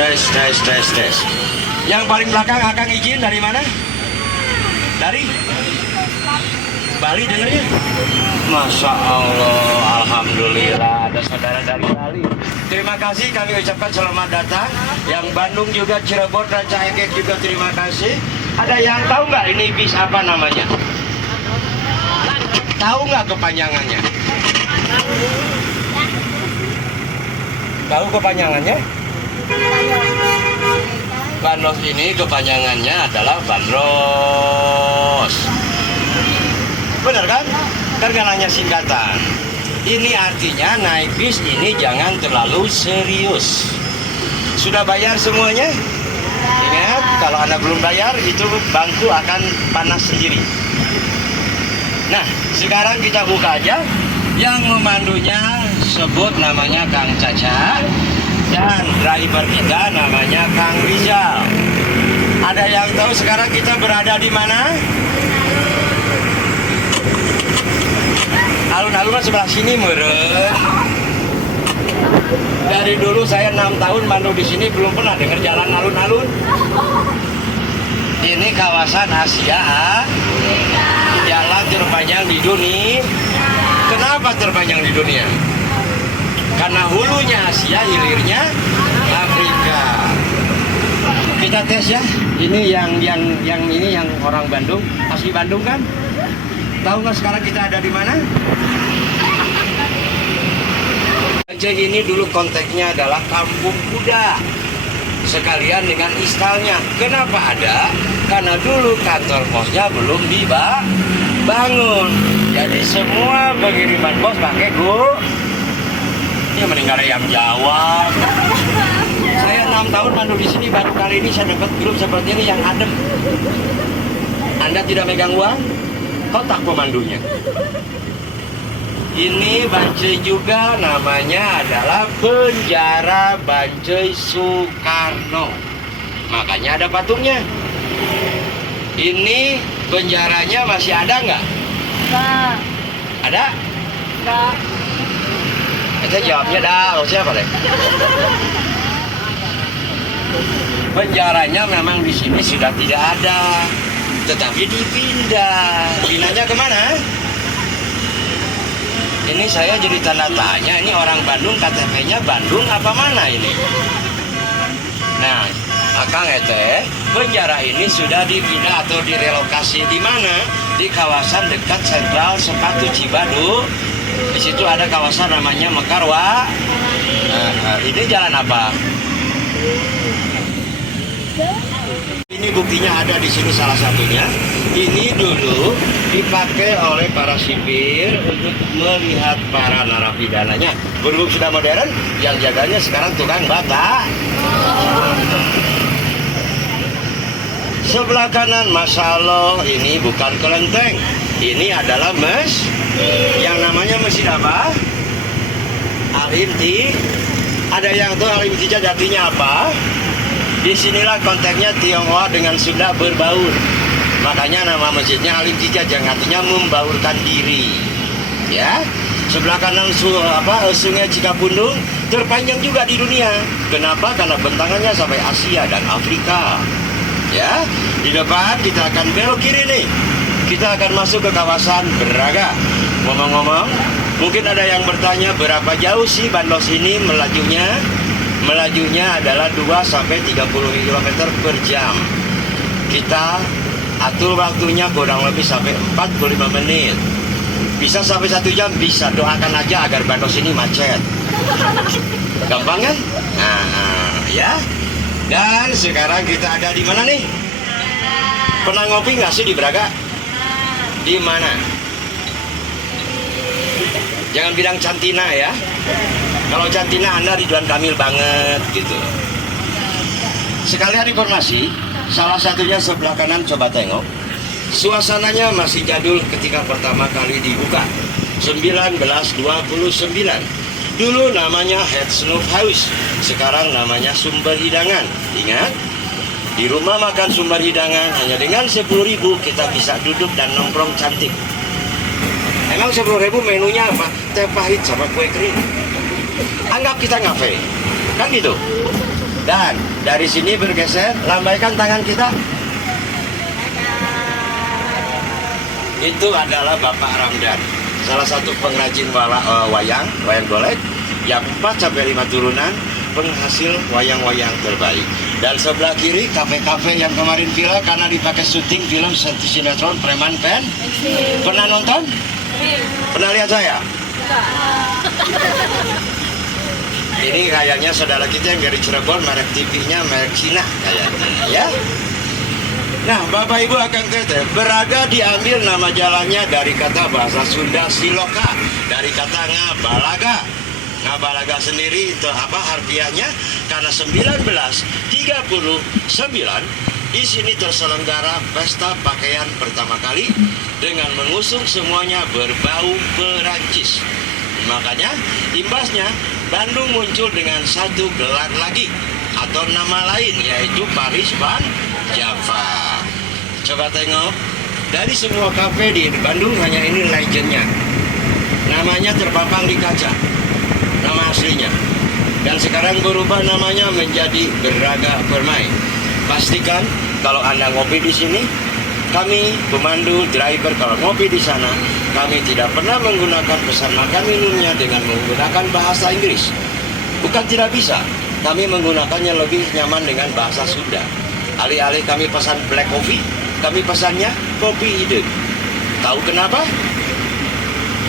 tes. Yang paling belakang Akang izin dari mana? Dari Bali dengarnya? Masya Allah, Alhamdulillah ada saudara dari Bali. Terima kasih kami ucapkan selamat datang. Yang Bandung juga, Cirebon, Ranca Ekek juga terima kasih. Ada yang tahu nggak ini bis apa namanya? Tahu nggak kepanjangannya? Tahu kepanjangannya? Bandros ini kepanjangannya adalah bandros. Benar kan? Kan nanya singkatan. Ini artinya naik bis ini jangan terlalu serius. Sudah bayar semuanya? Ingat, kalau Anda belum bayar itu bangku akan panas sendiri. Nah, sekarang kita buka aja. Yang memandunya sebut namanya Kang Caca. Dan driver kita namanya Kang Rizal. Ada yang tahu sekarang kita berada di mana? Alun-alun sebelah sini meren. Dari dulu saya 6 tahun mandu di sini belum pernah dengar jalan alun-alun. Ini kawasan Asia, jalan terpanjang di dunia. Kenapa terpanjang di dunia? Karena hulunya Asia, hilirnya Afrika. Kita tes ya. Ini yang orang Bandung, asli Bandung kan? Tahu nggak sekarang kita ada di mana? Aceh ini dulu konteksnya adalah kampung kuda. Sekalian dengan istalnya. Kenapa ada? Karena dulu kantor posnya belum dibangun. Jadi semua pengiriman pos pakai ini meninggal yang Jawa. Saya 6 tahun mandu di sini, baru kali ini saya dapat grup seperti ini yang adem. Anda tidak megang uang, kotak pemandunya. Ini Bancai juga, namanya adalah Penjara Bancai Soekarno. Makanya ada patungnya. Ini penjaranya masih ada nggak? Enggak. Ada? Enggak. Kita jawabnya dah, siapa deh? Penjaranya memang di sini sudah tidak ada, tetapi dipindah. Pindahnya kemana? Ini saya jadi tanda tanya. Ini orang Bandung, KTP-nya Bandung apa mana ini? Nah, Akang Ete, penjara ini sudah dipindah atau direlokasi di mana? Di kawasan dekat Sentral Sepatu Cibadu. Di situ ada kawasan namanya Mekarwa. Ini jalan apa? Ini buktinya ada di sini salah satunya. Ini dulu dipakai oleh para sipir untuk melihat para narapidananya. Berhubung sudah modern, yang jaganya sekarang tukang bata. Sebelah kanan, Masya Allah, ini bukan kelenteng. Ini adalah yang namanya masjid apa? Al-Imti. Ada yang tahu Al-Imti artinya apa? Disinilah konteksnya Tionghoa dengan Sunda berbaur. Makanya nama masjidnya Al-Imti, yang artinya membaurkan diri. Ya, sebelah kanan Sungai Cikapundung terpanjang juga di dunia. Kenapa? Karena bentangannya sampai Asia dan Afrika. Ya, di depan kita akan belok kiri nih. Kita akan masuk ke kawasan Braga. Ngomong-ngomong, mungkin ada yang bertanya berapa jauh sih Bandros ini melajunya? Melajunya adalah 2-30 km per jam. Kita atur waktunya kurang lebih sampai 45 menit. Bisa sampai 1 jam, bisa. Doakan aja agar Bandros ini macet. Gampang kan? Nah, ya. Dan sekarang kita ada di mana nih? Pernah ngopi nggak sih di Braga? Di mana? Jangan bilang Cantina ya. Kalau Cantina Anda Ridwan Kamil banget gitu. Sekalian informasi, salah satunya sebelah kanan coba tengok. Suasananya masih jadul ketika pertama kali dibuka. 1929. Dulu namanya Head Snow House, sekarang namanya Sumber Hidangan. Ingat? Di rumah makan Sumber Hidangan hanya dengan 10.000 kita bisa duduk dan nongkrong cantik. Emang 10.000 menunya apa? Teh pahit sama kue kering. Anggap kita ngafe, kan gitu. Dan dari sini bergeser, lambaikan tangan kita. Itu adalah Bapak Ramdan, salah satu pengrajin wayang golek yang 4-5 turunan, penghasil wayang-wayang terbaik. Dan sebelah kiri kafe-kafe yang kemarin viral karena dipakai syuting film sinetron Preman Pen. Pernah nonton? Pernah lihat saya? Ini kayaknya saudara kita yang dari Cirebon, merek TV-nya merek Cina kayaknya, ya. Nah, Bapak Ibu akan kata Braga diambil nama jalannya dari kata bahasa Sunda Siloka, dari kata ngabalaga. Ngabalaga sendiri itu apa harfiahnya? Karena 1939 di sini terselenggara pesta pakaian pertama kali dengan mengusung semuanya berbau Perancis. Makanya imbasnya Bandung muncul dengan satu gelar lagi atau nama lain, yaitu Paris Van Java. Coba tengok, dari semua kafe di Bandung hanya ini legendnya. Namanya terpampang di kaca, nama aslinya. Dan sekarang berubah namanya menjadi Braga Permai. Pastikan kalau Anda ngopi di sini, kami pemandu driver kalau ngopi di sana, kami tidak pernah menggunakan pesan makan minumnya dengan menggunakan bahasa Inggris. Bukan tidak bisa, kami menggunakannya lebih nyaman dengan bahasa Sunda. Alih-alih kami pesan black coffee, kami pesannya kopi hidung. Tahu kenapa?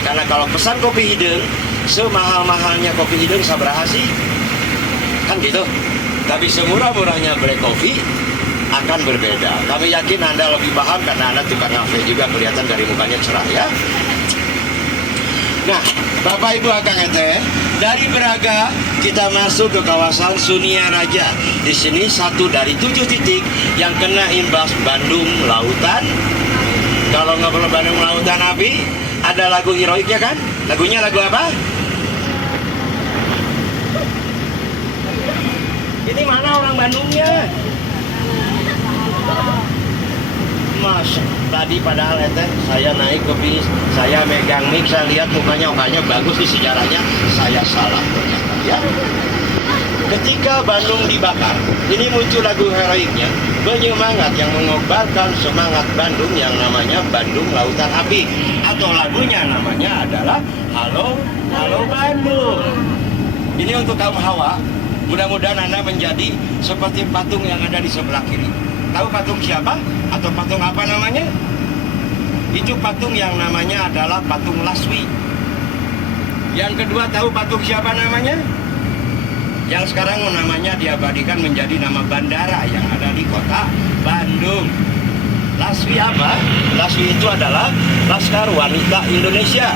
Karena kalau pesan kopi hidung, semahal-mahalnya kopi hidung sabaraha sih? Kan gitu. Tapi semurah-murahnya black coffee akan berbeda. Kami yakin Anda lebih paham karena Anda tukang kafe juga, kelihatan dari mukanya cerah ya. Nah, Bapak Ibu akan ete, dari Braga kita masuk ke kawasan Sunia Raja. Di sini 1 dari 7 titik yang kena imbas Bandung Lautan. Kalau nggak perlu Bandung Lautan Api, ada lagu heroiknya kan? Lagunya lagu apa? Ini mana orang Bandungnya? Mas, tadi padahal saya naik ke bis, saya megang mic, saya lihat mukanya bagus di sejarahnya, saya salah ternyata ya. Ketika Bandung dibakar, ini muncul lagu heroiknya, penyemangat yang mengobarkan semangat Bandung yang namanya Bandung Lautan Api, atau lagunya namanya adalah Halo Halo Bandung. Ini untuk kaum Hawa, mudah-mudahan Anda menjadi seperti patung yang ada di sebelah kiri. Tahu patung siapa? Atau patung apa namanya? Itu patung yang namanya adalah patung Laswi. Yang kedua, tahu patung siapa namanya? Yang sekarang namanya diabadikan menjadi nama bandara yang ada di kota Bandung. Laswi apa? Laswi itu adalah Laskar Wanita Indonesia.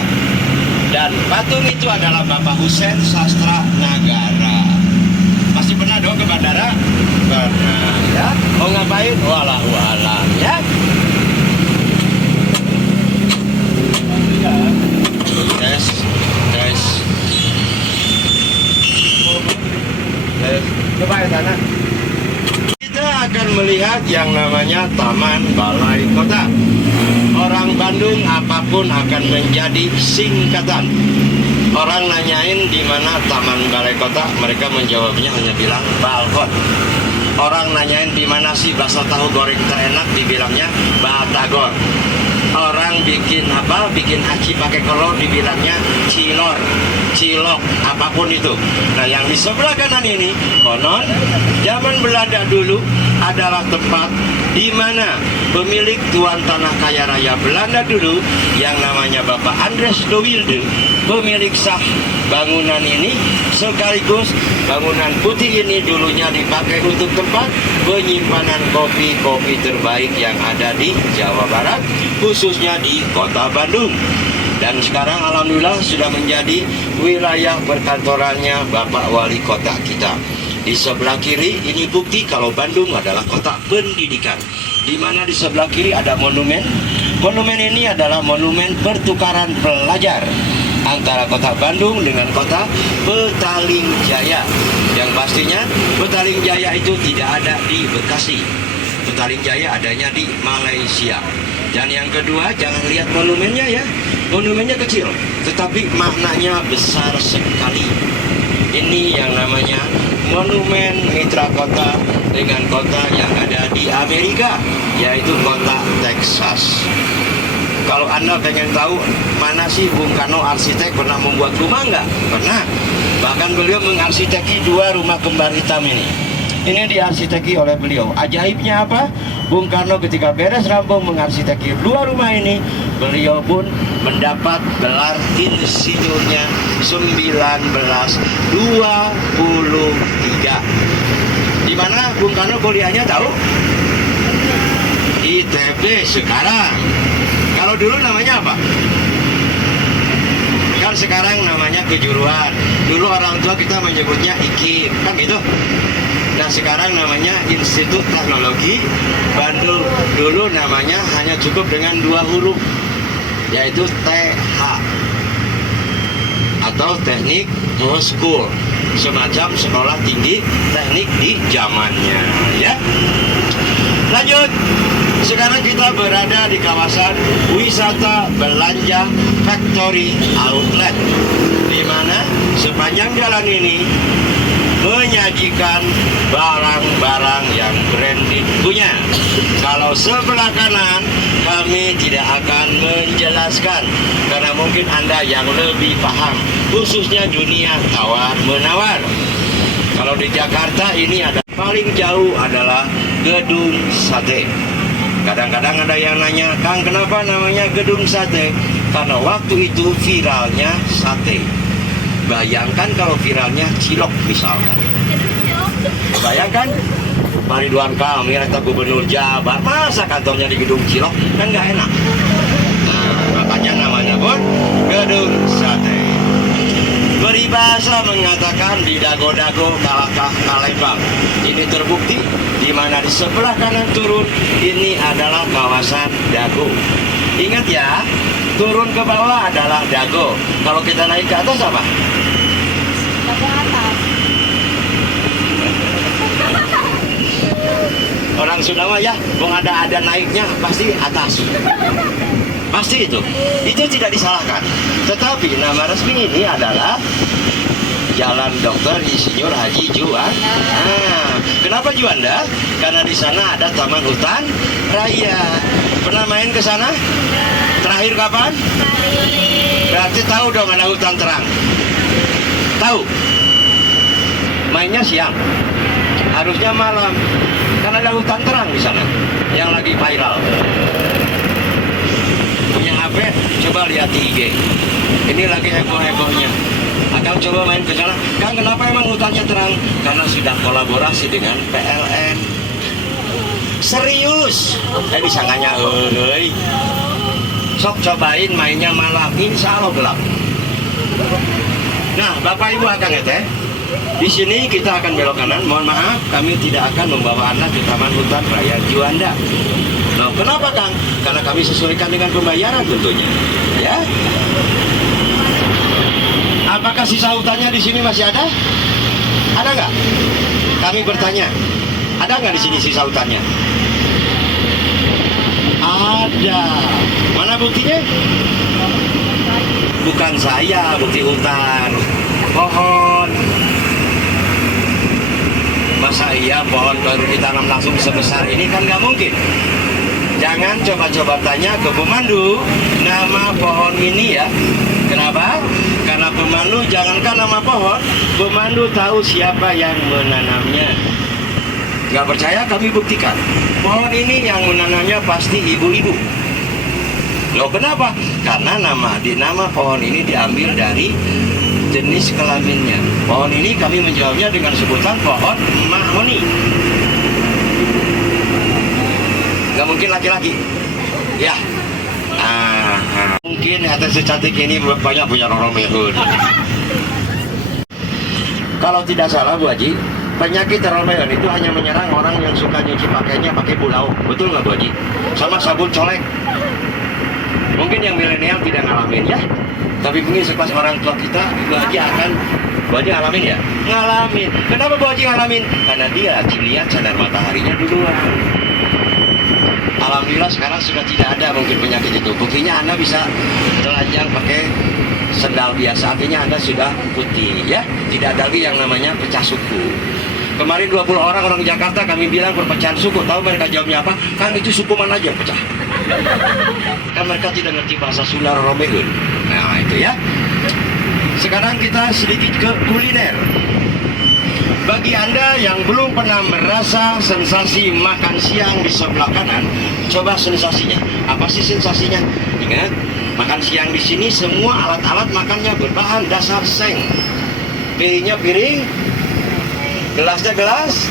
Dan patung itu adalah Bapak Hussein Sastra Nagara. Masih pernah dong ke bandara? Pernah ya. Mau ngapain? Walah ya. Tes. Coba ya sana. Kita akan melihat yang namanya Taman Balai Kota. Orang Bandung apapun akan menjadi singkatan. Orang nanyain di mana Taman Balai Kota, mereka menjawabnya hanya bilang balkon. Orang nanyain di mana sih bakso tahu goreng terenak, dibilangnya batagor. Orang bikin aci pakai kolor, dibilangnya cilok, apapun itu. Nah, yang di sebelah kanan ini, konon zaman Belanda dulu adalah tempat di mana pemilik tuan tanah kaya raya Belanda dulu yang namanya Bapak Andres de Wilde, pemilik sah bangunan ini, sekaligus bangunan putih ini dulunya dipakai untuk tempat penyimpanan kopi-kopi terbaik yang ada di Jawa Barat, khususnya di kota Bandung. Dan sekarang alhamdulillah sudah menjadi wilayah perkantorannya Bapak Wali Kota kita. Di sebelah kiri ini bukti kalau Bandung adalah kota pendidikan. Di mana di sebelah kiri ada monumen. Monumen ini adalah monumen pertukaran pelajar antara kota Bandung dengan kota Petaling Jaya. Yang pastinya Petaling Jaya itu tidak ada di Bekasi. Petaling Jaya adanya di Malaysia. Dan yang kedua, jangan lihat monumennya ya. Monumennya kecil, tetapi maknanya besar sekali. Ini yang namanya monumen mitra kota dengan kota yang ada di Amerika, yaitu kota Texas. Kalau Anda pengen tahu mana sih Bung Karno arsitek, pernah membuat rumah nggak? Pernah. Bahkan beliau mengarsiteki 2 rumah kembar hitam ini. Ini diarsiteki oleh beliau. Ajaibnya apa? Bung Karno ketika beres rampung mengarsiteki 2 rumah ini, beliau pun mendapat gelar insinyurnya 1923. Di mana Bung Karno kuliahnya tahu? ITB sekarang. Kalau dulu namanya apa? Kan sekarang namanya kejuruan. Dulu orang tua kita menyebutnya IKIP, kan gitu. Nah sekarang namanya Institut Teknologi Bandung. Dulu namanya hanya cukup dengan 2 huruf, yaitu TH atau Teknik School, semacam sekolah tinggi teknik di zamannya, ya. Lanjut. Sekarang kita berada di kawasan wisata belanja Factory Outlet, di mana sepanjang jalan ini menyajikan barang-barang yang branded punya. Kalau sebelah kanan kami tidak akan menjelaskan karena mungkin Anda yang lebih paham, khususnya dunia tawar-menawar. Kalau di Jakarta ini ada paling jauh adalah Gedung Sate. Kadang-kadang ada yang nanya, Kang, kenapa namanya Gedung Sate? Karena waktu itu viralnya sate. Bayangkan kalau viralnya cilok misalkan. Bayangkan Pak Ridwan Kamil atau Gubernur Jabar, masa kantornya di Gedung Cilok? Kan nggak enak. Nah, makanya namanya pun Gedung Sate. Peribahasa mengatakan di dago-dago kalahkah kalembang. Ini terbukti di mana di sebelah kanan turun ini adalah kawasan Dago. Ingat ya, turun ke bawah adalah Dago. Kalau kita naik ke atas apa? Dago atas. Orang Sunda mah ya, mau ada naiknya pasti atas. Pasti itu tidak disalahkan. Tetapi nama resmi ini adalah Jalan Dr. Insinyur Haji Juanda. Nah, kenapa Juanda? Karena di sana ada Taman Hutan Raya. Pernah main ke sana? Terakhir kapan? Berarti tahu dong ada hutan terang. Tahu? Mainnya siang. Harusnya malam. Karena ada hutan terang di sana yang lagi viral. Punya HP, coba lihat di IG. Ini lagi heboh-hebohnya. Akan coba main ke sana. Kang, kenapa emang hutannya terang? Karena sudah kolaborasi dengan PLN. Serius? Bisa nganya, euy. Sok cobain mainnya malam, insya Allah gelap. Nah, Bapak Ibu akan teh. Di sini kita akan belok kanan. Mohon maaf, kami tidak akan membawa Anda ke Taman Hutan Raya Juanda. Nah, kenapa Kang? Karena kami sesuaikan dengan pembayaran tentunya. Ya. Apakah sisa hutannya di sini masih ada? Ada nggak? Kami bertanya. Ada nggak di sini sisa hutannya? Ada. Mana buktinya? Bukan saya, bukti hutan. Pohon. Masa iya pohon baru ditanam langsung sebesar ini, kan nggak mungkin. Jangan coba-coba tanya ke pemandu nama pohon ini ya. Kenapa? Karena pemandu jangankan nama pohon, pemandu tahu siapa yang menanamnya. Nggak percaya kami buktikan. Pohon ini yang menanamnya pasti ibu-ibu. Loh kenapa? Karena nama pohon ini diambil dari jenis kelaminnya. Pohon ini kami menjawabnya dengan sebutan pohon mahoni. Nggak mungkin laki-laki. Ya. Mungkin atas secantik ini banyak punya orang mehun. Kalau tidak salah Bu Haji, penyakit teromel itu hanya menyerang orang yang suka nyuci pakainya pakai bulau. Betul nggak Bu Haji? Sama sabun colek. Mungkin yang milenial tidak ngalamin ya. Tapi mungkin sekelas orang tua kita, Bu Haji akan, Bu Haji ngalamin ya? Ngalamin. Kenapa Bu Haji ngalamin? Karena dia lihat sadar mataharinya duluan. Alhamdulillah sekarang sudah tidak ada mungkin penyakit itu. Buktinya Anda bisa telanjang pakai sendal biasa, artinya Anda sudah putih ya. Tidak ada lagi yang namanya pecah suku. Kemarin 20 orang Jakarta kami bilang perpecahan suku, tahu mereka jawabnya apa? Kan itu suku mana aja yang pecah. Kan mereka tidak ngerti bahasa Sunda Romeun. Nah itu ya. Sekarang kita sedikit ke kuliner. Bagi Anda yang belum pernah merasa sensasi makan siang di sebelah kanan, coba sensasinya. Apa sih sensasinya? Ingat, makan siang di sini semua alat-alat makannya berbahan dasar seng. Piringnya piring, gelasnya gelas,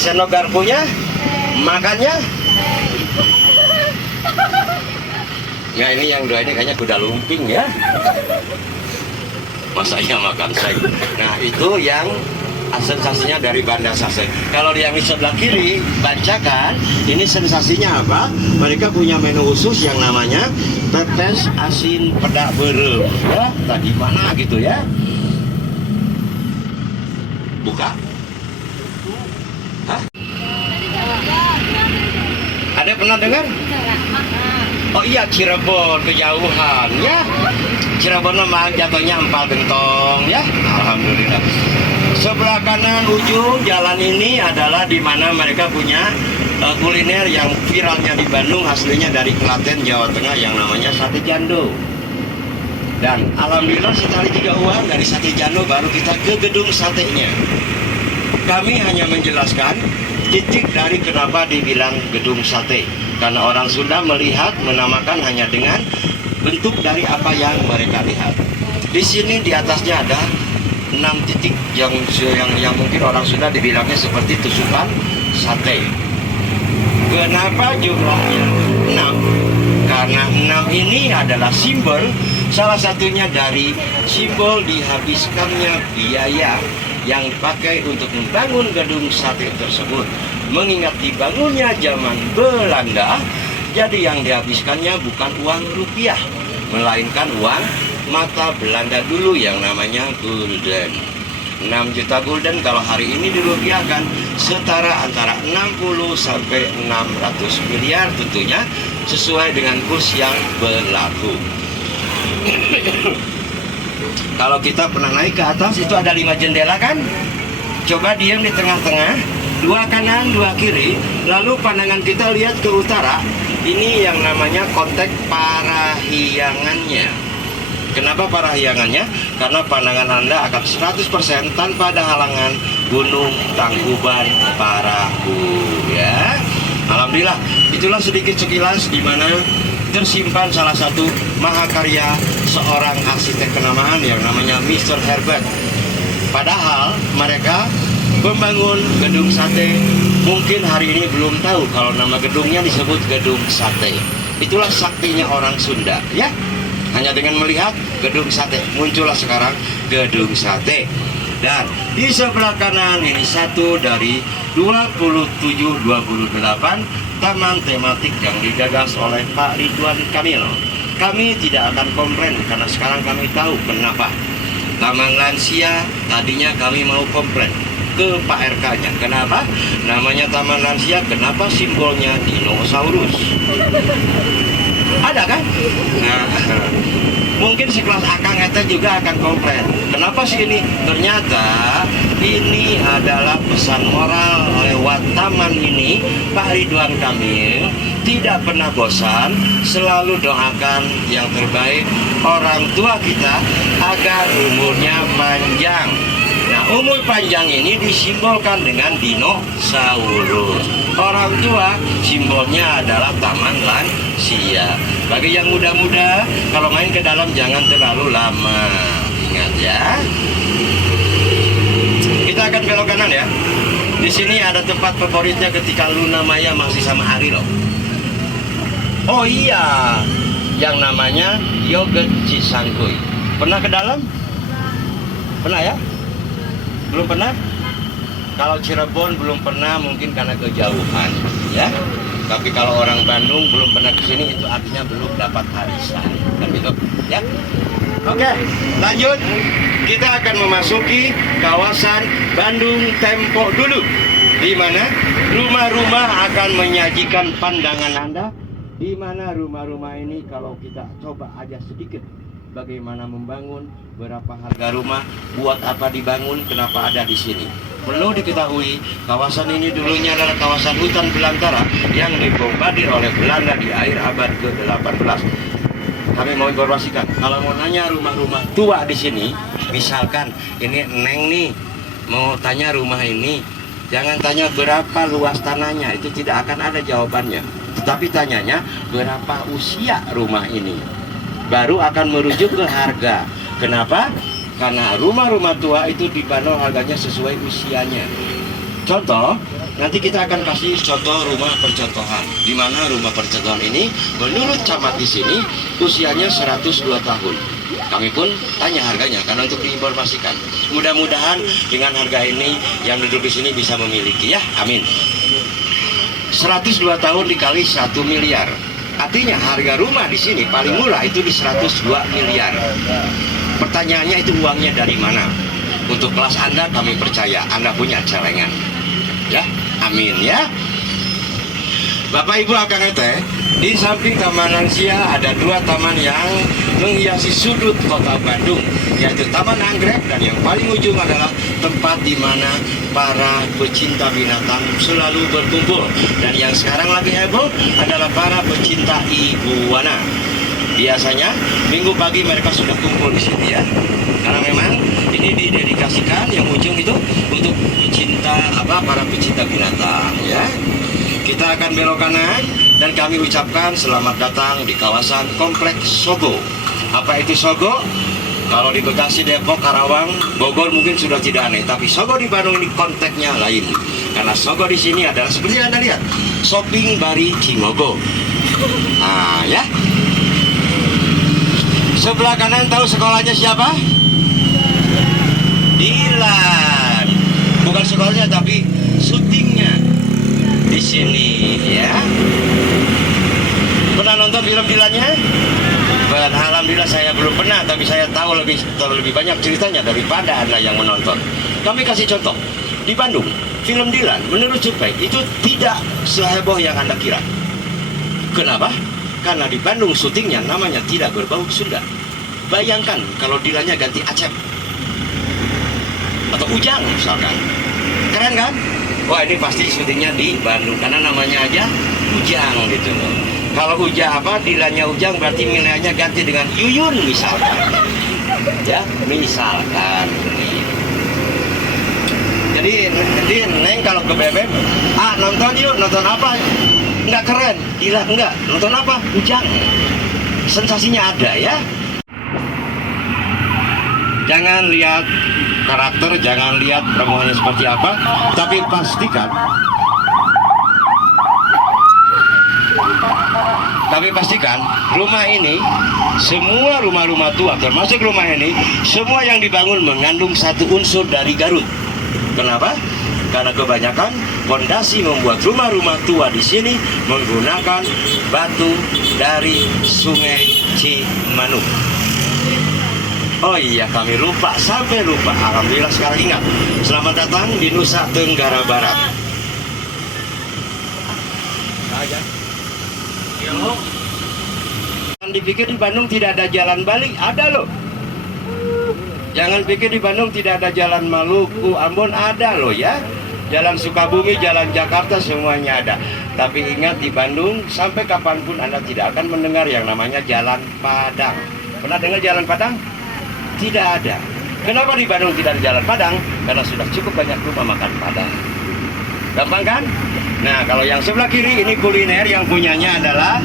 sendok garpunya, makannya. Ya ini yang dua ini kayaknya kuda lumping ya. Masa iya makan seng. Nah itu yang sensasinya dari bahan dasar seng. Kalau yang di sebelah kiri, bancakan, ini sensasinya apa? Mereka punya menu khusus yang namanya pepes asin pedak berem. Ya, tadi mana gitu ya? Buka? Hah? Ada pernah dengar? Oh iya, Cirebon kejauhan ya. Cirebon memang jatuhnya empal gentong ya. Alhamdulillah. Sebelah kanan ujung jalan ini adalah di mana mereka punya kuliner yang viralnya di Bandung, aslinya dari Klaten, Jawa Tengah, yang namanya sate jando. Dan alhamdulillah sekali 3 uang dari sate jando baru kita ke gedung satenya. Kami hanya menjelaskan titik dari kenapa dibilang gedung sate. Karena orang Sunda melihat, menamakan hanya dengan bentuk dari apa yang mereka lihat. Di sini di atasnya ada 6 titik yang mungkin orang Sunda dibilangnya seperti tusukan sate. Kenapa jumlahnya 6? Karena 6 ini adalah simbol, salah satunya dari simbol dihabiskannya biaya yang dipakai untuk membangun gedung sate tersebut. Mengingat dibangunnya zaman Belanda, jadi yang dihabiskannya bukan uang rupiah, melainkan uang mata Belanda dulu yang namanya gulden. 6 juta gulden kalau hari ini dirupiahkan setara antara 60 sampai 600 miliar tentunya sesuai dengan kurs yang berlaku. Kalau kita pernah naik ke atas itu ada 5 jendela kan? Coba diam di tengah-tengah, 2 kanan, 2 kiri, lalu pandangan kita lihat ke utara. Ini yang namanya konteks parahyangannya. Kenapa parahyangannya? Karena pandangan Anda akan 100% tanpa ada halangan Gunung Tangkuban Parahu ya. Alhamdulillah, itulah sedikit sekilas di mana tersimpan salah satu mahakarya seorang arsitek kenamaan yang namanya Mr. Herbert. Padahal mereka membangun gedung sate, mungkin hari ini belum tahu kalau nama gedungnya disebut gedung sate. Itulah saktinya orang Sunda ya. Hanya dengan melihat gedung sate, muncullah sekarang gedung sate. Dan di sebelah kanan ini satu dari 27-28 taman tematik yang digagas oleh Pak Ridwan Kamil. Kami tidak akan komplain karena sekarang kami tahu kenapa. Taman lansia tadinya kami mau komplain ke Pak RK-nya. Kenapa? Namanya taman lansia, kenapa simbolnya dinosaurus? Ada kan? Nah, mungkin si kelas Akang Eta juga akan komplain. Kenapa sih ini? Ternyata ini adalah pesan moral lewat taman ini. Pak Ridwan Kamil tidak pernah bosan, selalu doakan yang terbaik orang tua kita agar umurnya panjang. Nah, umur panjang ini disimbolkan dengan dinosaurus. Orang tua simbolnya adalah taman lansia. Bagi yang muda-muda, kalau main ke dalam jangan terlalu lama. Ingat ya. Kita akan belok kanan ya. Di sini ada tempat favoritnya ketika Luna Maya masih sama Ari loh. Oh iya, yang namanya yogurt Cisangkuy. Pernah ke dalam? Pernah ya? Belum pernah? Kalau Cirebon belum pernah mungkin karena kejauhan ya. Tapi kalau orang Bandung belum pernah ke sini itu artinya belum dapat harisan. Kan gitu ya. Oke, lanjut. Kita akan memasuki kawasan Bandung Tempo dulu, di mana rumah-rumah akan menyajikan pandangan Anda. Di mana rumah-rumah ini kalau kita coba aja sedikit bagaimana membangun, berapa harga rumah, buat apa dibangun, kenapa ada di sini. Perlu diketahui, kawasan ini dulunya adalah kawasan hutan belantara yang dibombardir oleh Belanda di akhir abad ke-18. Kami mau informasikan, kalau mau nanya rumah-rumah tua di sini, misalkan ini Neng nih mau tanya rumah ini, jangan tanya berapa luas tanahnya, itu tidak akan ada jawabannya. Tetapi tanyanya berapa usia rumah ini, baru akan merujuk ke harga. Kenapa? Karena rumah-rumah tua itu dibanderol harganya sesuai usianya. Contoh, nanti kita akan kasih contoh rumah percontohan, di mana rumah percontohan ini menurut camat di sini usianya 102 tahun. Kami pun tanya harganya karena untuk diinformasikan. Mudah-mudahan dengan harga ini yang duduk di sini bisa memiliki, ya. Amin. 102 tahun dikali 1 miliar. Artinya harga rumah di sini paling murah itu di 102 miliar. Pertanyaannya itu uangnya dari mana? Untuk kelas Anda kami percaya Anda punya celengan. Ya, amin ya. Bapak Ibu Akang Teh, di samping Taman Lansia ada 2 taman yang menghiasi sudut kota Bandung, yaitu Taman Anggrek, dan yang paling ujung adalah tempat di mana para pecinta binatang selalu berkumpul. Dan yang sekarang lagi heboh adalah para pecinta iguana. Biasanya minggu pagi mereka sudah kumpul di sini, ya. Karena memang ini didedikasikan yang ujung itu untuk para pecinta binatang, ya. Kita akan belok kanan dan kami ucapkan selamat datang di kawasan Kompleks Sogo. Apa itu Sogo? Kalau di Bekasi, Depok, Karawang, Bogor mungkin sudah tidak aneh, tapi Sogo di Bandung ini konteksnya lain. Karena Sogo di sini adalah seperti yang Anda lihat, shopping Bari Cimogo. Nah, ya. Sebelah kanan tahu sekolahnya siapa? Dilan. Bukan sekolahnya tapi syutingnya di sini, ya. Pernah nonton film Dilannya? Alhamdulillah saya belum pernah, tapi saya tahu lebih banyak ceritanya daripada Anda yang menonton. Kami kasih contoh. Di Bandung, film Dilan menurut survei itu tidak seheboh yang Anda kira. Kenapa? Karena di Bandung syutingnya namanya tidak berbau Sunda. Bayangkan kalau Dilannya ganti Acep atau Ujang misalkan. Keren kan? Wah, ini pasti syutingnya di Bandung karena namanya aja Ujang gitu loh. Kalau Dilannya Ujang berarti nilainya ganti dengan Yuyun misalkan. Ya, misalkan. Jadi Neng kalau ke BBM, nonton yuk, nonton apa? Enggak keren, Dilan enggak. Nonton apa? Ujang. Sensasinya ada, ya. Jangan lihat karakter, jangan lihat promonya seperti apa, tapi pastikan rumah ini, semua rumah-rumah tua termasuk rumah ini, semua yang dibangun mengandung satu unsur dari Garut. Kenapa? Karena kebanyakan fondasi membuat rumah-rumah tua di sini menggunakan batu dari Sungai Cimanuk. Oh iya, kami sampai lupa. Alhamdulillah sekarang ingat. Selamat datang di Nusa Tenggara Barat. Jangan dipikir di Bandung tidak ada jalan balik, ada loh. Jangan pikir di Bandung tidak ada jalan Maluku, Ambon, ada loh, ya. Jalan Sukabumi, jalan Jakarta, semuanya ada. Tapi ingat, di Bandung sampai kapanpun Anda tidak akan mendengar yang namanya Jalan Padang. Pernah dengar Jalan Padang? Tidak ada. Kenapa di Bandung tidak ada Jalan Padang? Karena sudah cukup banyak rumah makan Padang. Gampang kan? Nah, kalau yang sebelah kiri ini kuliner yang punyanya adalah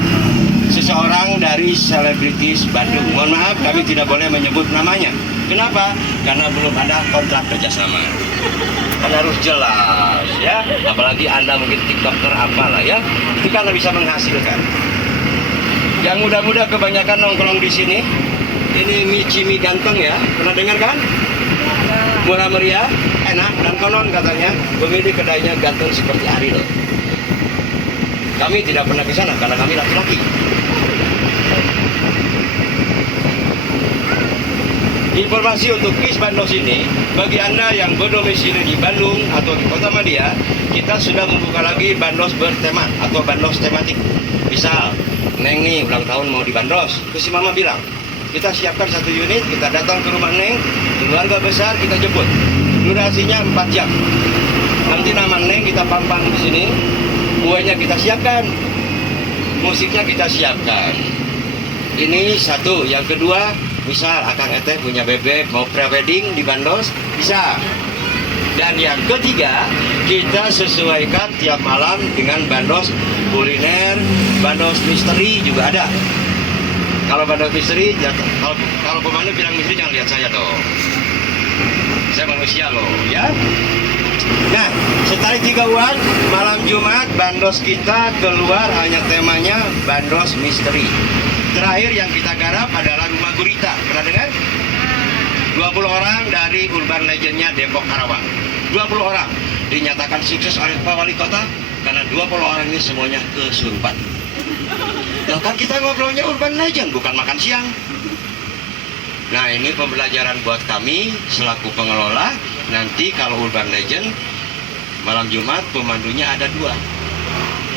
seseorang dari selebritis Bandung. Mohon maaf, kami tidak boleh menyebut namanya. Kenapa? Karena belum ada kontrak kerjasama. Kan harus jelas, ya. Apalagi Anda mungkin TikToker apalah, ya. Itu kan bisa menghasilkan. Yang muda-muda kebanyakan nongkrong di sini. Ini mie cimi ganteng, ya. Pernah dengar kan? Murah meriah, enak, dan konon katanya pemilik kedainya ganteng seperti Ariel. Kami tidak pernah ke sana karena kami laki-laki. Informasi untuk KIS Bandos ini, bagi Anda yang berdomisili di Bandung atau di Kota Madia, kita sudah membuka lagi Bandos bertema atau Bandos tematik. Misal, Neng nih ulang tahun mau di Bandos, terus si Mama bilang, kita siapkan 1 unit, kita datang ke rumah Neng, keluarga besar kita jemput. Durasinya 4 jam. Nanti nama Neng kita pampang di sini, kuenya kita siapkan, musiknya kita siapkan. Ini satu. Yang kedua, misal Akang Eteh punya bebek mau pre-wedding di Bandos, bisa. Dan yang ketiga, kita sesuaikan tiap malam dengan Bandos kuliner, Bandos misteri juga ada. Kalau Bandos misteri, kalau pemandu bilang misteri jangan lihat saya dong. Saya manusia loh, ya. Nah, setelah 3 uang, malam Jumat Bandos kita keluar hanya temanya Bandos misteri. Terakhir yang kita garap adalah Rumah Gurita. Pernah dengar? 20 orang dari urban legendnya Depok Karawang. 20 orang dinyatakan sukses oleh Pak Wali Kota karena 20 orang ini semuanya kesurupan. Nah, kan kita ngobrolnya urban legend, bukan makan siang. Nah, ini pembelajaran buat kami selaku pengelola. Nanti kalau urban legend malam Jumat pemandunya ada 2.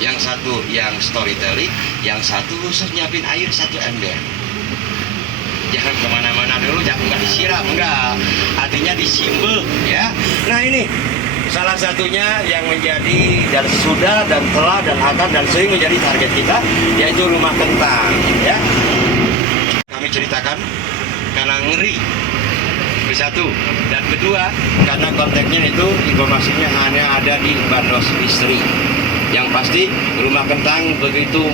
Yang satu yang storytelling, yang satu khusus nyiapin air 1 ember. Jangan kemana-mana dulu, jangan nggak disiram, enggak. Artinya disimbel, ya. Nah, ini salah satunya yang menjadi dan sudah dan telah dan akan dan sering menjadi target kita, yaitu rumah kentang, ya. Kami ceritakan karena ngeri. Satu dan kedua karena konteksnya itu informasinya hanya ada di Bandos Misteri. Yang pasti rumah kentang begitu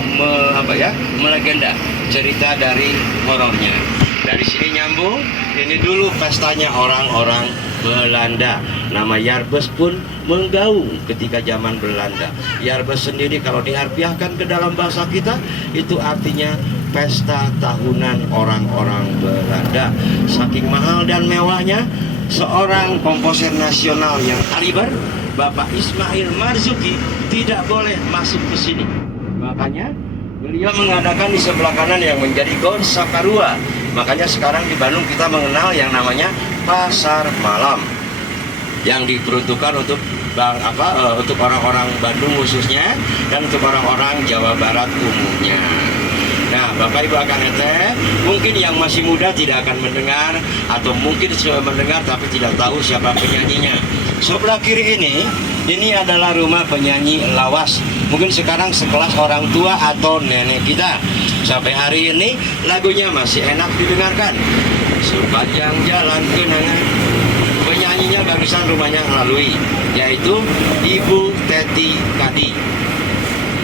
melegenda cerita dari horornya. Dari sini nyambung, ini dulu pestanya orang-orang Belanda. Nama Yarbes pun menggaung ketika zaman Belanda. Yarbes sendiri kalau diharfiahkan ke dalam bahasa kita, itu artinya pesta tahunan orang-orang Belanda. Saking mahal dan mewahnya, seorang komposer nasional yang kaliber, Bapak Ismail Marzuki, tidak boleh masuk ke sini. Makanya beliau mengadakan di sebelah kanan yang menjadi Gor Sakarua. Makanya sekarang di Bandung kita mengenal yang namanya Pasar Malam, yang diperuntukkan untuk untuk orang-orang Bandung khususnya dan untuk orang-orang Jawa Barat umumnya. Nah, Bapak Ibu Akang Eteh, mungkin yang masih muda tidak akan mendengar atau mungkin sudah mendengar tapi tidak tahu siapa penyanyinya. Sebelah kiri ini adalah rumah penyanyi lawas. Mungkin sekarang sekelas orang tua atau nenek kita. Sampai hari ini lagunya masih enak didengarkan. Sepanjang jalan kenangan. Penyanyinya barusan rumahnya melalui, yaitu Ibu Teti Kadi.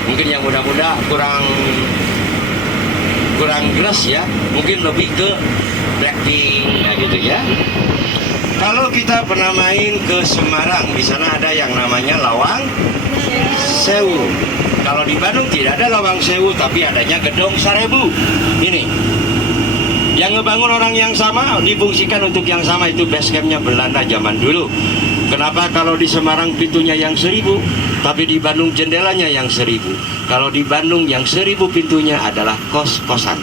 Mungkin yang muda-muda kurang gelas ya, mungkin lebih ke Blackpink gitu ya. Kalau kita pernah main ke Semarang, di sana ada yang namanya Lawang Sewu. Kalau di Bandung tidak ada Lawang Sewu, tapi adanya Gedong Sarebu. Ini yang ngebangun orang yang sama, difungsikan untuk yang sama, itu base campnya Belanda zaman dulu. Kenapa kalau di Semarang pintunya yang 1000, tapi di Bandung jendelanya yang 1000? Kalau di Bandung yang 1000 pintunya adalah kos-kosan.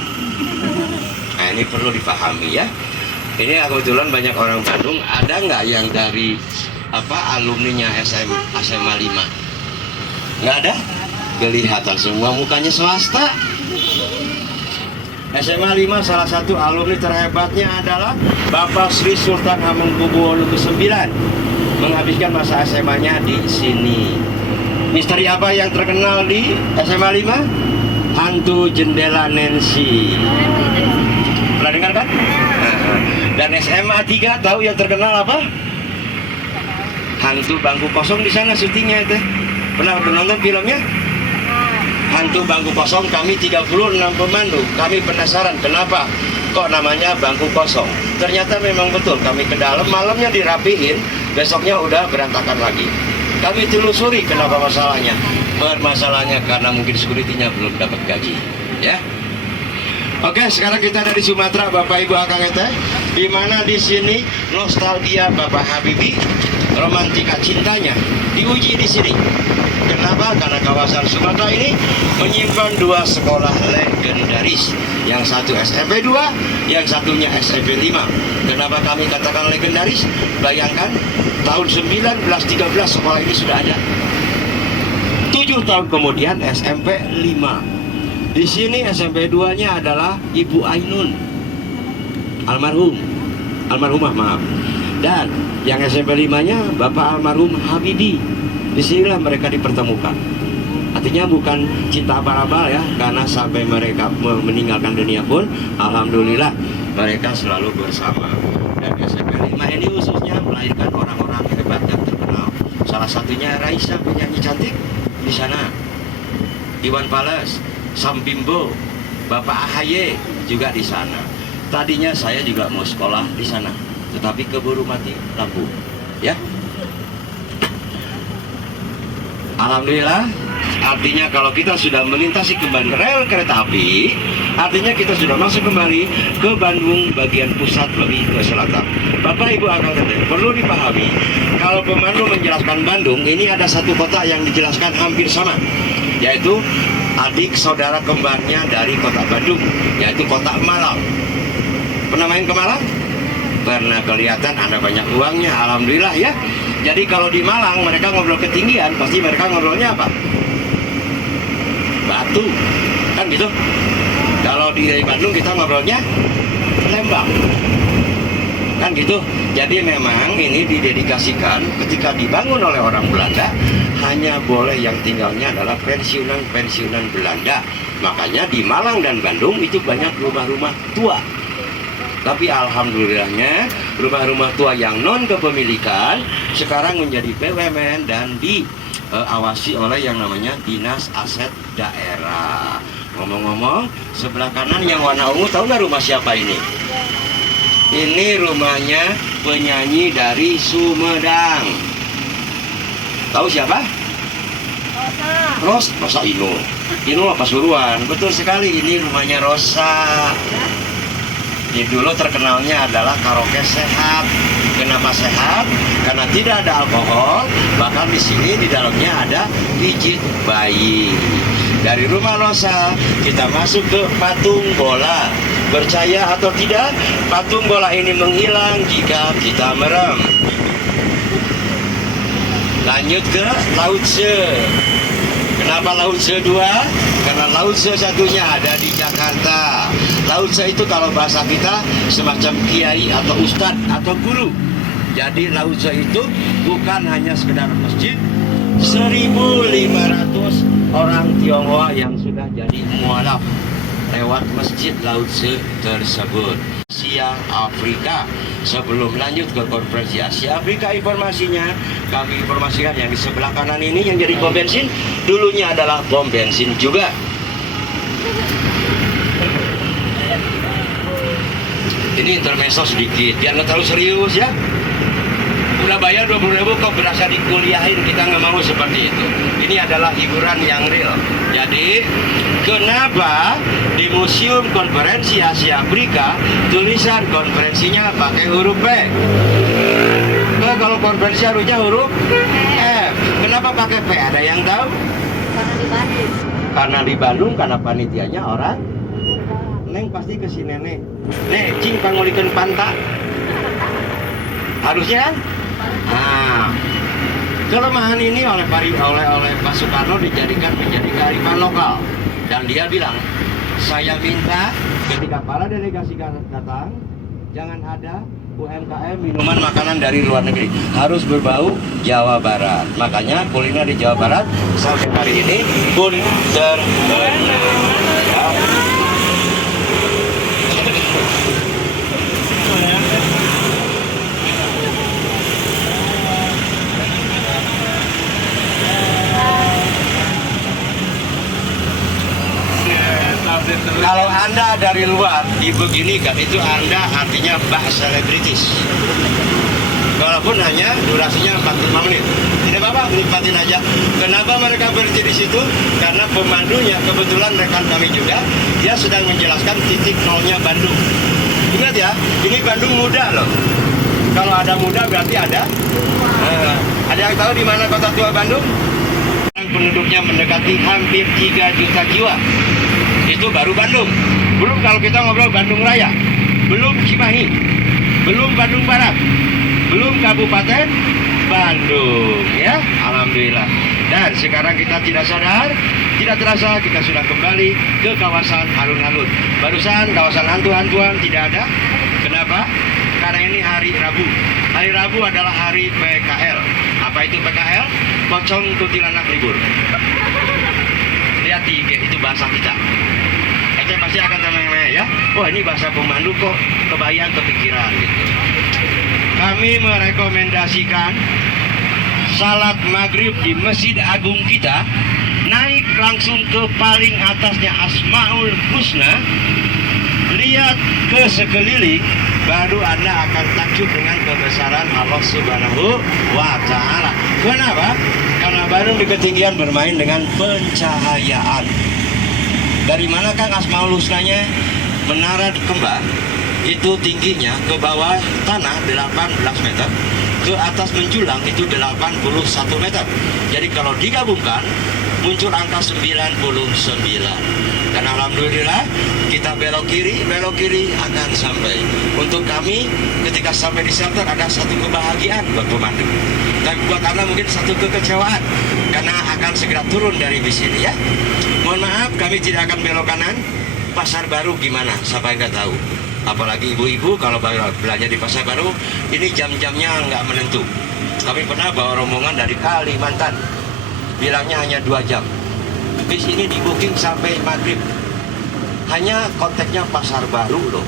Nah, ini perlu dipahami ya. Ini kebetulan banyak orang Bandung. Ada nggak yang dari alumninya SMA 5? Nggak ada? Kelihatan semua mukanya swasta. SMA 5 salah satu alumni terhebatnya adalah Bapak Sri Sultan Hamengkubuwono ke-9. Menghabiskan masa SMA-nya di sini. Misteri apa yang terkenal di SMA 5? Hantu jendela Nancy. Pernah dengar kan? Dan SMA 3 tahu yang terkenal apa? Hantu bangku kosong. Di sana syutingnya itu. Pernah nonton filmnya? Hantu bangku kosong. Kami 36 pemandu. Kami penasaran kenapa kok namanya bangku kosong. Ternyata memang betul. Kami ke dalam, malamnya dirapihin, besoknya udah berantakan lagi. Kami telusuri kenapa masalahnya. Masalahnya karena mungkin security-nya belum dapat gaji, ya. Oke, sekarang kita ada di Sumatera, Bapak Ibu Akang Eteh, di mana di sini nostalgia Bapak Habibie, romantika cintanya diuji di sini. Kenapa? Karena kawasan Sumatera ini menyimpan 2 sekolah legendaris. Yang satu SMP 2, yang satunya SMP 5. Kenapa kami katakan legendaris? Bayangkan, tahun 1913 sekolah ini sudah ada. 7 tahun kemudian SMP 5. Di sini SMP 2-nya adalah Ibu Ainun. almarhumah maaf. Dan yang SMP 5-nya Bapak almarhum Habibie. Disinilah mereka dipertemukan. Artinya bukan cinta abal-abal ya, karena sampai mereka meninggalkan dunia pun alhamdulillah mereka selalu bersama. Dan SMP 5 ini khususnya melahirkan orang-orang hebat yang terkenal. Salah satunya Raisa, penyanyi cantik di sana. Iwan Fals, Sam Bimbo, Bapak AHY juga di sana. Tadinya saya juga mau sekolah di sana, tetapi keburu mati lampu. Ya. Alhamdulillah, artinya kalau kita sudah melintasi kembali rel kereta api, artinya kita sudah masuk kembali ke Bandung bagian pusat lebih ke selatan. Bapak Ibu akan perlu dipahami, kalau pemandu menjelaskan Bandung, ini ada satu kota yang dijelaskan hampir sama, yaitu adik saudara kembarnya dari kota Bandung, yaitu kota Malang. Pernah main ke Malang? Pernah, kelihatan Anda banyak uangnya, alhamdulillah ya. Jadi kalau di Malang mereka ngobrol ketinggian, pasti mereka ngobrolnya apa? Batu, kan gitu. Kalau di Bandung kita ngobrolnya lembang, kan gitu. Jadi memang ini didedikasikan ketika dibangun oleh orang Belanda, hanya boleh yang tinggalnya adalah pensiunan Belanda. Makanya di Malang dan Bandung itu banyak rumah-rumah tua. Tapi alhamdulillahnya rumah-rumah tua yang non kepemilikan sekarang menjadi BUMN dan diawasi oleh yang namanya Dinas Aset Daerah. Ngomong-ngomong, sebelah kanan yang warna ungu, tahu nggak rumah siapa ini? Ini rumahnya penyanyi dari Sumedang. Tahu siapa? Rosa Inul. Inul Pasuruan. Betul sekali, ini rumahnya Rosa. Jadi dulu terkenalnya adalah karaoke sehat. Kenapa sehat? Karena tidak ada alkohol. Bahkan di sini di dalamnya ada pijit bayi. Dari rumah Rosa kita masuk ke patung bola. Percaya atau tidak, patung bola ini menghilang jika kita merem. Lanjut ke Lao Tse. Kenapa Lao Tse 2? Karena Lao Tse satunya ada di Jakarta. Lao Tse itu kalau bahasa kita semacam kiai atau ustadz atau guru. Jadi Lao Tse itu bukan hanya sekedar masjid. 1.500 orang Tionghoa yang sudah jadi mualaf lewat masjid Lao Tse tersebut. Asia Afrika. Sebelum lanjut ke konferensi Asia Afrika, informasinya kami informasikan yang di sebelah kanan ini yang jadi pom bensin dulunya adalah pom bensin juga. Ini intermezzo sedikit, biar nggak terlalu serius ya. Udah bayar 20.000 kok berasa dikuliahin, kita nggak mau seperti itu. Ini adalah hiburan yang real. Jadi kenapa di Museum Konferensi Asia Afrika tulisan konferensinya pakai huruf P? Kalau konferensi harusnya huruf F. Kenapa pakai P? Ada yang tahu? Karena di Bandung. Karena di Bandung, karena panitianya orang. Neng pasti ke si nenek. Nek, cing pangolikan panta. Harusnya kan? Nah, kelemahan ini oleh Pak Soekarno dijadikan menjadi kearifan lokal. Dan dia bilang, saya minta ketika para delegasi datang, jangan ada UMKM minuman makanan dari luar negeri, harus berbau Jawa Barat. Makanya kuliner di Jawa Barat sampai hari ini pun terkenal. Kalau Anda dari luar dibeginikan, itu Anda artinya bah selebritis. Walaupun hanya durasinya 45 menit. Tidak apa-apa, nikmatin aja. Kenapa mereka berhenti di situ? Karena pemandunya, kebetulan rekan kami juga, dia sedang menjelaskan titik nolnya Bandung. Ingat ya, ini Bandung muda loh. Kalau ada muda berarti ada. Ada yang tahu di mana kota tua Bandung? Penduduknya mendekati hampir 3 juta jiwa. Itu baru Bandung. Belum kalau kita ngobrol Bandung Raya, belum Cimahi, belum Bandung Barat, belum Kabupaten Bandung, ya. Alhamdulillah. Dan sekarang kita tidak sadar, tidak terasa kita sudah kembali ke kawasan alun-alun. Barusan kawasan hantu-hantuan tidak ada. Kenapa? sekarang ini hari Rabu. Hari Rabu adalah hari PKL. Apa itu PKL? Pocong kuntilanak libur. Lihat di IG, itu bahasa kita. Ece pasti akan tanya ya. Oh, ini bahasa pemandu kok kebayang kepikiran gitu. Kami merekomendasikan salat maghrib di Masjid Agung kita, naik langsung ke paling atasnya Asmaul Husna, lihat ke sekeliling, baru Anda akan takjub dengan kebesaran Allah Subhanahu wa Ta'ala. Kenapa? Karena Bandung di ketinggian bermain dengan pencahayaan. Dari mana Kang Asmaul Husnanya? Menara kembar. Itu tingginya ke bawah tanah 18 meter, ke atas menjulang itu 81 meter. Jadi kalau digabungkan muncul angka 99. Dan alhamdulillah kita belok kiri akan sampai. Untuk kami ketika sampai di shelter ada satu kebahagiaan buat pemandu. Dan buat Anda mungkin satu kekecewaan karena akan segera turun dari bis ini ya. Mohon maaf kami tidak akan belok kanan. Pasar Baru gimana? Siapa yang nggak tahu? Apalagi ibu-ibu kalau belanja di Pasar Baru, ini jam-jamnya nggak menentu. Kami pernah bawa rombongan dari Kalimantan, bilangnya hanya 2 jam. Bis ini di booking sampai maghrib. Hanya konteksnya Pasar Baru loh.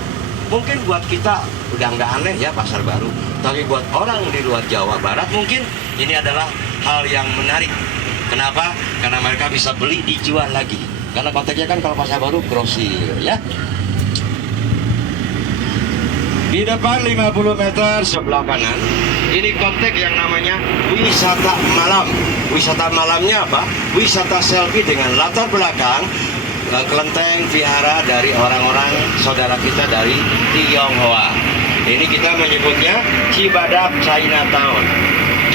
Mungkin buat kita udah nggak aneh ya Pasar Baru, tapi buat orang di luar Jawa Barat mungkin ini adalah hal yang menarik. Kenapa? Karena mereka bisa beli dijual lagi. Karena konteksnya kan kalau Pasar Baru grosir ya. Di depan 50 meter sebelah kanan, ini konteks yang namanya wisata malam. Wisata malamnya apa? Wisata selfie dengan latar belakang kelenteng vihara dari orang-orang saudara kita dari Tionghoa. Ini kita menyebutnya Cibadak Chinatown.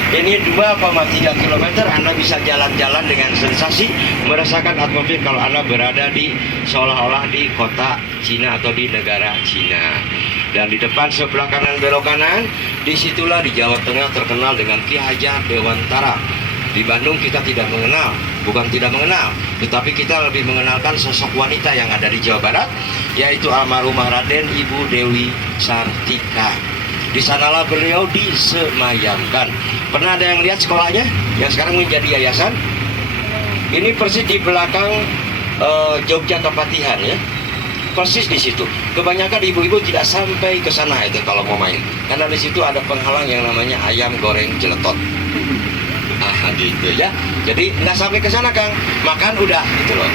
Ini 2,3 km Anda bisa jalan-jalan dengan sensasi, merasakan atmosfer kalau Anda berada di seolah-olah di kota Cina atau di negara Cina. Dan di depan sebelah kanan belok kanan, disitulah di Jawa Tengah terkenal dengan Ki Hajar Dewantara. Di Bandung kita tidak mengenal, bukan tidak mengenal, tetapi kita lebih mengenalkan sosok wanita yang ada di Jawa Barat, yaitu almarhumah Raden Ibu Dewi Sartika. Di sanalah beliau disemayamkan. Pernah ada yang lihat sekolahnya yang sekarang menjadi yayasan? Ini persis di belakang Jogja Kepatihan ya. Persis di situ. Kebanyakan ibu-ibu tidak sampai ke sana itu kalau mau main. Karena di situ ada penghalang yang namanya ayam goreng jeletot. Gitu ya. Jadi nggak sampai ke sana Kang, makan udah gitu loh.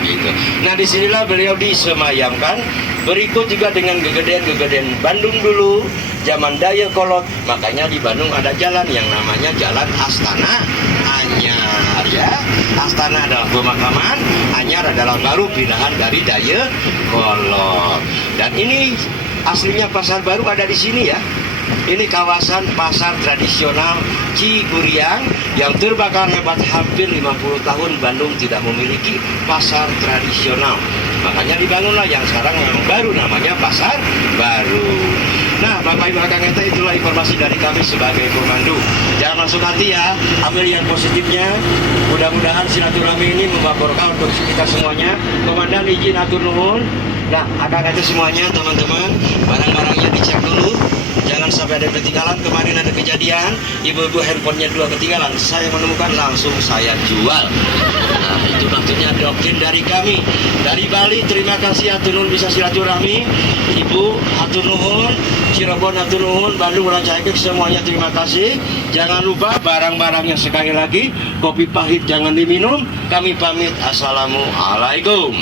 Gitu. Nah disinilah beliau disemayamkan. Berikut juga dengan gegedean Bandung dulu, zaman Dayakolot. Makanya di Bandung ada jalan yang namanya Jalan Astana Anyar ya. Astana adalah pemakaman, Anyar adalah baru pindahan dari Dayakolot. Dan ini aslinya Pasar Baru ada di sini ya. Ini kawasan pasar tradisional Ciguriang yang terbakar hebat hampir 50 tahun Bandung tidak memiliki pasar tradisional. Makanya dibangunlah yang sekarang yang baru namanya Pasar Baru. Nah, Bapak Ibu Akang Ente, itulah informasi dari kami sebagai pemandu. Jangan langsung hati ya, ambil yang positifnya. Mudah-mudahan silaturahmi ini membawa berkah untuk kita semuanya. Komandan izin atur nuhun. Nah, Akang Ente semuanya, teman-teman, barang-barangnya dicek dulu. Jangan sampai ada ketinggalan. Kemarin ada kejadian, ibu-ibu handphonenya 2 ketinggalan. Saya menemukan langsung saya jual. Nah, itu maksudnya doktrin dari kami. Dari Bali, terima kasih atur nuhun bisa silaturahmi. Ibu atur nuhun, Cirebon atur nuhun, Bandung Rancaikek semuanya terima kasih. Jangan lupa barang-barangnya sekali lagi, kopi pahit jangan diminum. Kami pamit. Assalamualaikum.